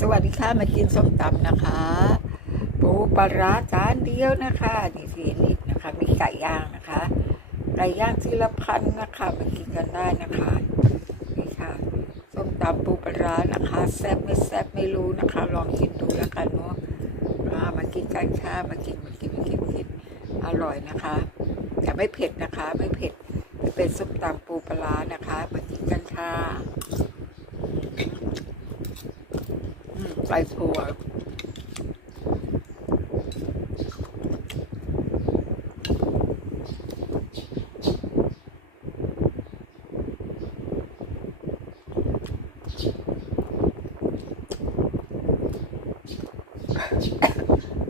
สวัสดีค่ะมากินส้มตำนะคะปูปลาร้าจานเดียวนะคะนี่สีนิดนะคะ มีไก่ย่างนะคะไก่ย่างทีละพันนะคะมากินกันได้นะคะนี่ค่ะส้มตำปูปลาร้านะคะแซ่บไม่แซ่บไม่รู้นะคะ ลองกินดูแล้วกันเนาะอ่ามากินกันค่ะมากินมากินมากินมากินอร่อยนะคะแต่ไม่เผ็ดนะคะ ไม่เผ็ดเป็นส้มตำปูปลาร้านะคะ มากินกันค่ะ อืมใส่ถั่ว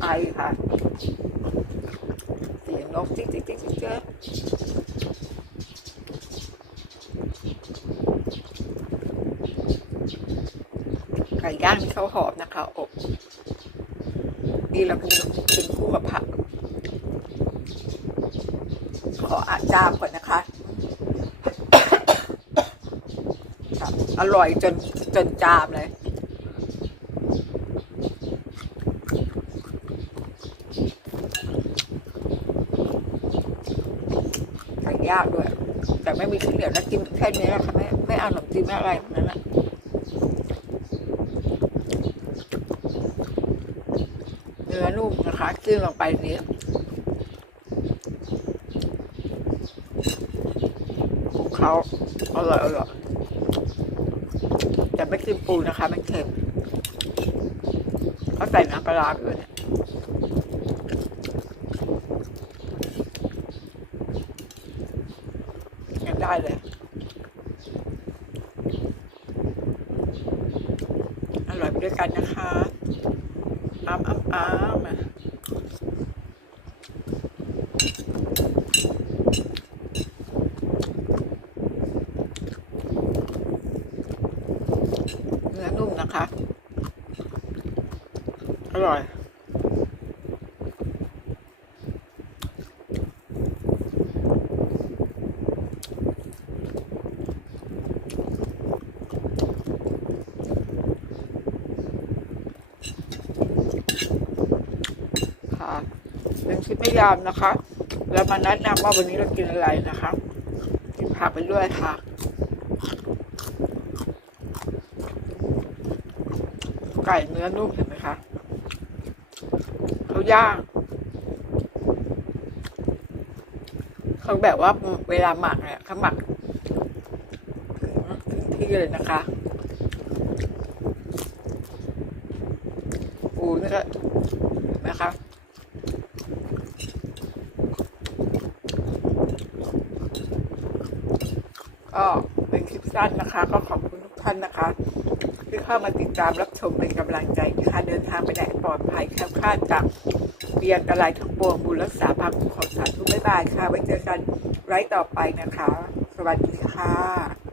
ไอค่ะ เสียงนกจิ๊กจิ๊กจิ๊กจิ๊กจิ๊กไก่ย่างที่เขาหอมนะคะอบนี่เรากินกินคู่กับผัก ขออาจามก่อนนะคะอร่อยจนจนจามเลย ไก่ย่างด้วย แต่ไม่มีข้าวเหนียวนะกินแค่นี้นะคะไม่ไม่เอาขนมจีนไม่อะไรทั้งนั้นนะเนื้อนุ่มนะคะกินลงไปนี้ของเขาอร่อยอร่อยแต่ไม่กินปูนะคะ มันเค็มเขาใส่น้ำปลาร้าด้วยเนี่ย ยัง ได้เลยอร่อยไปด้วยกันนะคะอ้ามอ้ามอ้ามอะเนื้อนุ่มนะคะ อร่อย ค่ะ เป็น คลิปไม่ยาวนะคะแล้วมาแนะนำว่าวันนี้เรากินอะไรนะคะกินผักไปด้วยค่ะไก่เนื้อนุ่มเห็นไหมคะเขาย่างเขาแบบว่าเวลาหมักเนี่ยเขาหมักถึงที่เลยนะคะปูนี่ก็นไหมคะ ก็เป็นคลิปสั้นนะคะ ก็ขอบคุณทุกท่านนะคะ ที่เข้ามาติดตามรับชมเป็นกำลังใจนะคะเดินทางไปไหนปลอดภัยแคล้วคลาดจากเบียนอันตรายทั้งปวงบุญรักษาพังของสาธุบ๊ายบายค่ะไว้เจอกันไลฟ์ต่อไปนะคะ สวัสดีค่ะ